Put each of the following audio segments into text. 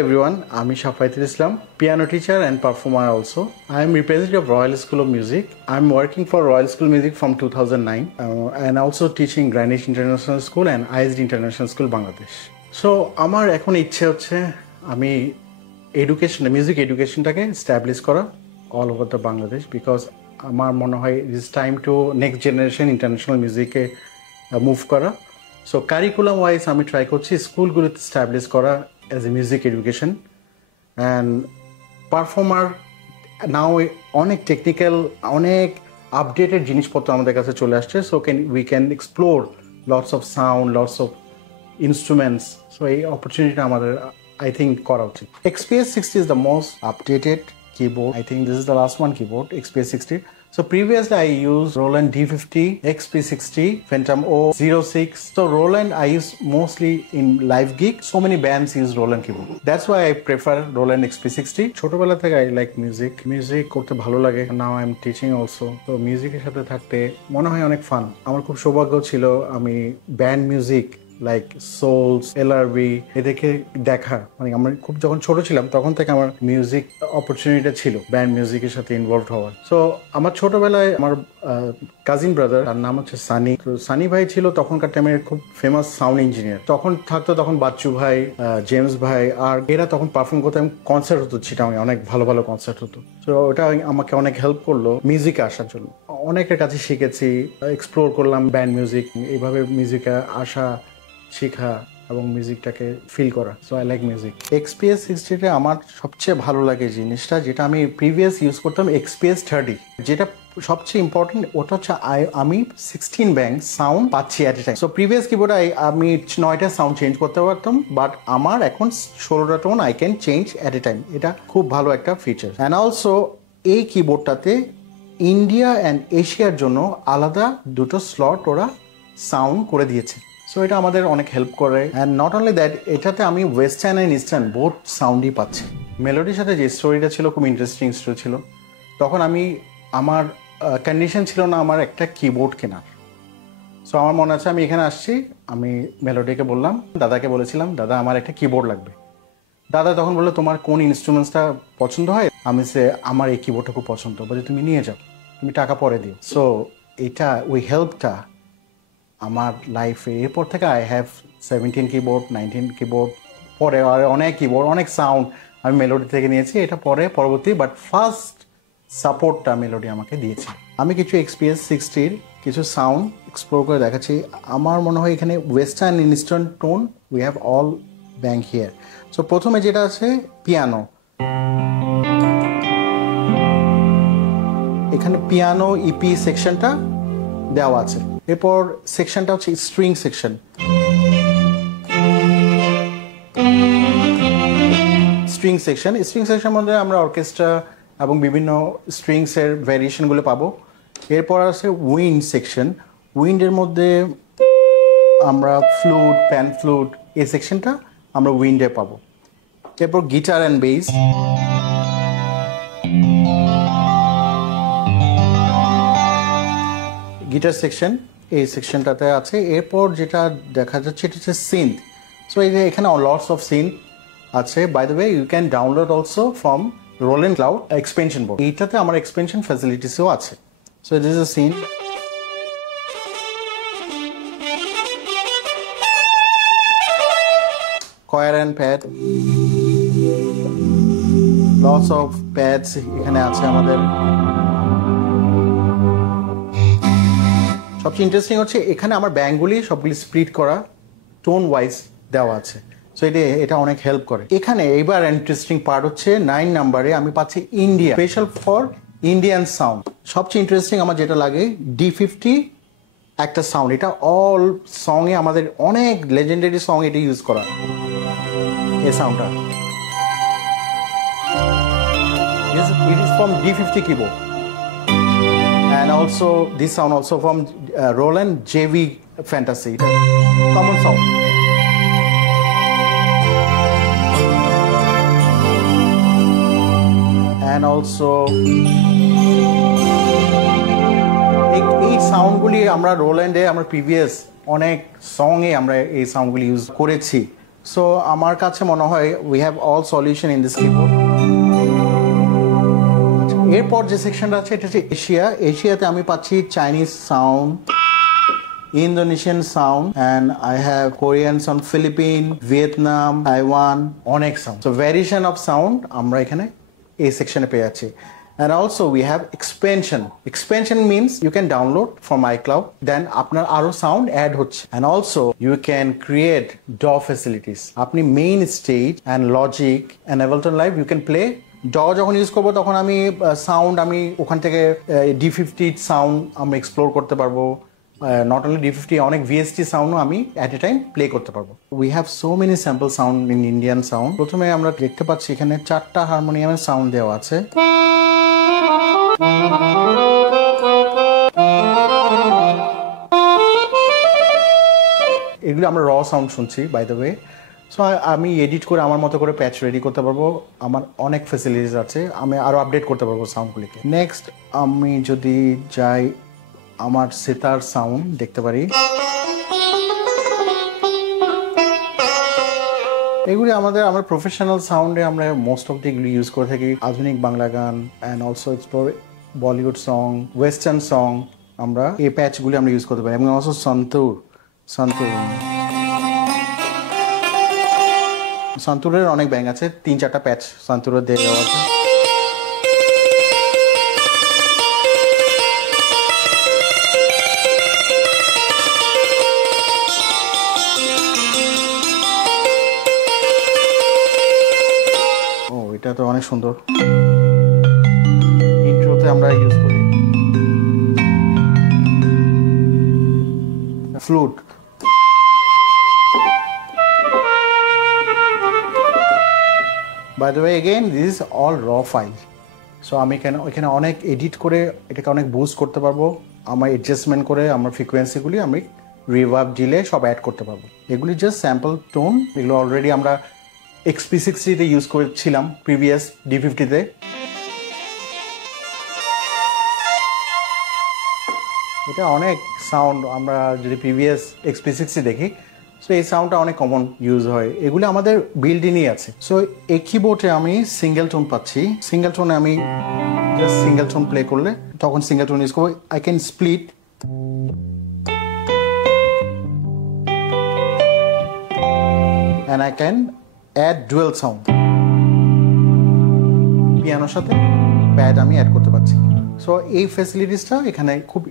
everyone, I'm Shafaitul Islam, piano teacher and performer also. I am representative of Royal School of Music. I'm working for Royal School of Music from 2009 and also teaching Greenwich International School and ISD International School, Bangladesh. So, আমার এখন ইচ্ছে হচ্ছে আমি music এডুকেশনটাকে establish করা all over the Bangladesh because আমার মনে হয় it is time to next generation international মিউজিকে মুভ করা. So curriculum wise আমি ট্রাই করছি স্কুলগুলোতে এস্টাবলিশ করা as a music education and performer now অনেক টেকনিক্যাল অনেক আপডেটেড জিনিসপত্র আমাদের কাছে চলে আসছে so we can explore lots of sound lots of instruments so এই অপরচুনিটিটা আমাদের I think করা উচিত. XPS 60 is the most updated keyboard. I think this is the last one keyboard XPS 60. So previously I used Roland D50, XP60, Phantom O06. So Roland I use mostly in live gig. So many bands use Roland keyboard. That's why I prefer Roland XP60. ছোটবেলা থেকে I like music. Music করতে ভালো লাগে. Now I'm teaching also. So music এর সাথে থাকতে মনে হয় অনেক ফান. আমার খুব সৌভাগ্য ছিল আমি band music like Souls LRB এদেরকে দেখা মানে আমরা খুব যখন ছোট ছিলাম তখন থেকে আমার মিউজিক অপরচুনিটি ছিল ব্যান্ড মিউজিকের সাথে ইনভলভ হওয়ার সো আমার ছোটবেলায় আমার কাজিন ব্রাদার তার নাম হচ্ছে সানি তো সানি ভাই ছিল তখনকার টাইমের খুব ফেমাস সাউন্ড ইঞ্জিনিয়ার তখন থাকতো তখন বাচ্চু ভাই জেমস ভাই আর এরা তখন পারফর্ম করতে কনসার্ট হতো চিটাগাঙে অনেক ভালো ভালো কনসার্ট হতো তো ওটা আমাকে অনেক হেল্প করলো মিউজিকে আসার জন্য অনেকের কাছে শিখেছি এক্সপ্লোর করলাম ব্যান্ড মিউজিক এইভাবে মিউজিকে আসা শেখা এবং মিউজিকটাকে ফিল করা so I like music XPS 60 তে আমার সবচেয়ে ভালো লাগে জিনিসটা যেটা আমি প্রিভিয়াস ইউজ করতাম XPS 30 যেটা সবচেয়ে ইম্পর্টেন্ট ওটা হচ্ছে আমি 16 ব্যাংক সাউন্ড পাচ্ছি এট এ টাইম সো প্রিভিয়াস কিবোর্ডে আমি 9টা সাউন্ড চেঞ্জ করতে পারতাম বাট আমার এখন 16টা tone I can change at a time এটা খুব ভালো একটা ফিচার অ্যান্ড অলসো এই কিবোর্ডটাতে ইন্ডিয়া অ্যান্ড এশিয়ার জন্য আলাদা দুটো স্লট ওরা সাউন্ড করে দিয়েছে সো এটা আমাদের অনেক হেল্প করে অ্যান্ড নট অনলি দ্যাট এটাতে আমি ওয়েস্টার্ন অ্যান্ড ইস্টার্ন বোথ সাউন্ডই পাচ্ছি মেলোডির সাথে যে স্টোরিটা ছিল খুব ইন্টারেস্টিং স্টোরি ছিল তখন আমার কন্ডিশন ছিল না আমার একটা কিবোর্ড কেনার সো আমার মনে আছে আমি এখানে আসছি আমি মেলোডিকে বললাম দাদাকে বলেছিলাম দাদা আমার একটা কিবোর্ড লাগবে দাদা তখন বললো তোমার কোন ইনস্ট্রুমেন্টসটা পছন্দ হয় আমি আমার এই কিবোর্ডটা খুব পছন্দ বলে তুমি নিয়ে যাও তুমি টাকা পরে দিও সো এটা ওই হেল্পটা আমার লাইফে এরপর থেকে আই হ্যাভ 17 কিবোর্ড 19 কিবোর্ড পরে আর অনেক কিবোর্ড অনেক সাউন্ড আমি মেলোডি থেকে নিয়েছি এটা পরবর্তী বাট ফার্স্ট সাপোর্টটা মেলোডি আমাকে দিয়েছে আমি কিছু XPS 60-র কিছু সাউন্ড এক্সপ্লোর করে দেখাচ্ছি আমার মনে হয় এখানে western eastern tone we have all bank here so প্রথমে যেটা আছে পিয়ানো এখানে পিয়ানো ইপি সেকশনটা দেওয়া আছে এরপর সেকশনটা হচ্ছে স্ট্রিং সেকশন স্ট্রিং সেকশন মধ্যে আমরা অর্কেস্ট্রা এবং বিভিন্ন স্ট্রিংস এর ভ্যারিয়েশন গুলো পাবো এরপর আছে উইন্ড সেকশন উইন্ডের মধ্যে আমরা ফ্লুট প্যান ফ্লুট এই সেকশনটা আমরা উইন্ডে পাবো এরপর guitar and bass guitar section এই সেকশনটাতে আছে এরপর যেটা দেখা যাচ্ছে এটা হচ্ছে সিন্থ সো এখানে লটস অফ সিন্থ আছে by the way you can download also from Roland cloud expansion board এইটাতে আমার এক্সপেনশন ফ্যাসিলিটিসও আছে so this is a synth choir and pad lots of pads এখানে আছে আমাদের সবচেয়ে ইন্টারেস্টিং হচ্ছে এখানে আমার ব্যাংকগুলি সবগুলি স্প্লিট করা টোন ওয়াইজ দেওয়া আছে সো এটা অনেক হেল্প করে এখানে এইবার ইন্টারেস্টিং পার্ট হচ্ছে 9 নম্বরে আমি পাচ্ছি India special for Indian sound সবচেয়ে ইন্টারেস্টিং আমার যেটা লাগে D50 একটা সাউন্ড এটা অল সঙ্গে আমাদের অনেক লেজেন্ডারি সং এটা ইউজ করা এই সাউন্ডটা it is from D50 keyboard and also this sound also from Roland JV Fantasy common sound and also এই সাউন্ডগুলি আমরা রোল্যান্ডে আমরা প্রিভিয়াস অনেক সঙ্গে আমরা এই সাউন্ডগুলি ইউজ করেছি সো আমার কাছে মনে হয় we have all solution in this keyboard. এরপর যে সেকশনটা আছে এটা হচ্ছে এশিয়াতে আমি পাচ্ছি Chinese sound, Indonesian sound, and I have Korean sound, Philippine, Vietnam, Taiwan, অনেক sound. So variation of sound আমরা এখানে এই সেকশনে পেয়ে যাচ্ছি। And also we have expansion. Expansion means you can download from iCloud, then আপনার আরো sound add হচ্ছে। And also you can create DAW facilities. আপনি main stage and Logic and Ableton Live you can play DAW যখন use করবো তখন আমি sound আমি ওখান থেকে D50 সাউন্ড আমি এক্সপ্লোর করতে পারবো। নট অনলি D50 অনেক VST সাউন্ডও আমি অ্যাট এ টাইম প্লে করতে পারবো। We have so many sample sound in Indian sound. প্রথমে আমরা দেখতে পাচ্ছি এখানে 4টা হারমোনিয়ামের সাউন্ড দেওয়া আছে। এগুলো আমরা র সাউন্ড শুনছি বাই দ্য ওয়ে। সো আমি এডিট করে আমার মতো করে প্যাচ রেডি করতে পারবো। আমার অনেক ফ্যাসিলিটিস আছে, আমি আরও আপডেট করতে পারবো সাউন্ডগুলিকে। নেক্সট আমি যদি যাই আমার সেতার সাউন্ড দেখতে পারি, এগুলি আমার প্রফেশনাল সাউন্ডে আমরা মোস্ট অফ দিগুলি ইউজ করে থাকি। আধুনিক বাংলা গান and also explore Bollywood song, western song, আমরা এই প্যাচগুলি আমরা ইউজ করতে পারি। এবং অলসো সন্তুরের অনেক ব্যাং আছে, 3-4টা প্যাচ সন্তুরের দিয়ে দেওয়া আছে। এটা তো অনেক সুন্দর, ইন্ট্রোতে আমরা ইউজ করি flute. By the way again this is all raw file. So আমি এখানে অনেক এডিট করে এটাকে অনেক বুস্ট করতে পারবো। আমার অ্যাডজাস্টমেন্ট করে আমার ফ্রিকোয়েন্সিগুলি আমি রিভার্ব ডিলে সব অ্যাড করতে পারবো। এগুলি জাস্ট স্যাম্পল টোন, এগুলো অলরেডি আমরা XP60 ইউজ করেছিলাম প্রিভিয়াস D50-তে। এটা অনেক সাউন্ড আমরা যদি প্রিভিয়াস XP60 দেখি, সো এই সাউন্ডটা অনেক কমন ইউজ হয়, এগুলো আমাদের বিল্ড ইনই আছে। সো এই কিবোর্ডে আমি সিঙ্গেল টোন পাচ্ছি। সিঙ্গেল টোনে আমি জাস্ট সিঙ্গেল টোন প্লে করলে তখন সিঙ্গেল টোন ইউজ করবো। I can split and I can add dual sound, পিয়ানোর সাথে প্যাড আমি অ্যাড করতে পারছি। সো এই ফ্যাসিলিটিসটা এখানে খুব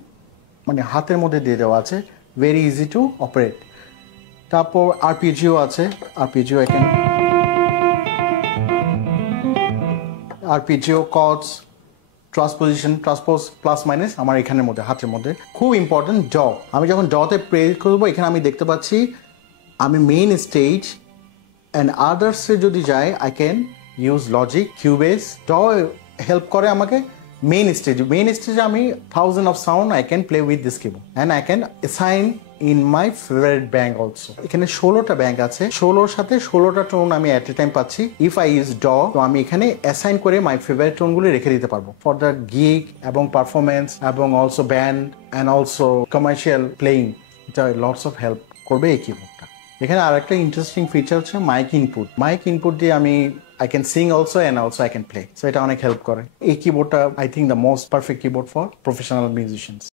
মানে হাতের মধ্যে দিয়ে দেওয়া আছে, ভেরি ইজি টু অপারেট। তারপর আরপিজিও আছে, আরপিজিও এখানে arpeggio chords, transposition, transpose, plus minus আমার এখানের মধ্যে হাতের মধ্যে। খুব ইম্পর্টেন্ট ড, আমি যখন ডতে প্লে করবো এখানে আমি দেখতে পাচ্ছি আমি মেইন স্টেজ and others যদি যাই I can use Logic, Cubase, DAW help করে আমাকে মেইন স্টেজে আমি 1000 of sound I can play with this keyboard and I can assign in my favorite bank also. এখানে 16টা ব্যাংক আছে, 16-র সাথে 16টা টোন আমি at a time পাচ্ছি। if I use DAW তো আমি এখানে assign করে my favorite টোনগুলো রেখে দিতে পারবো for the gig এবং পারফরমেন্স এবং also band and also commercial playing, এটা lots of help করবে এই কিবোর্ডটা। এখানে আরেকটা ইন্টারেস্টিং ফিচার হচ্ছে মাইক ইনপুট দিয়ে আমি I can sing also and also I can play, so এটা অনেক হেল্প করে। এই কিবোর্ডটা I think the most perfect keyboard for professional musicians.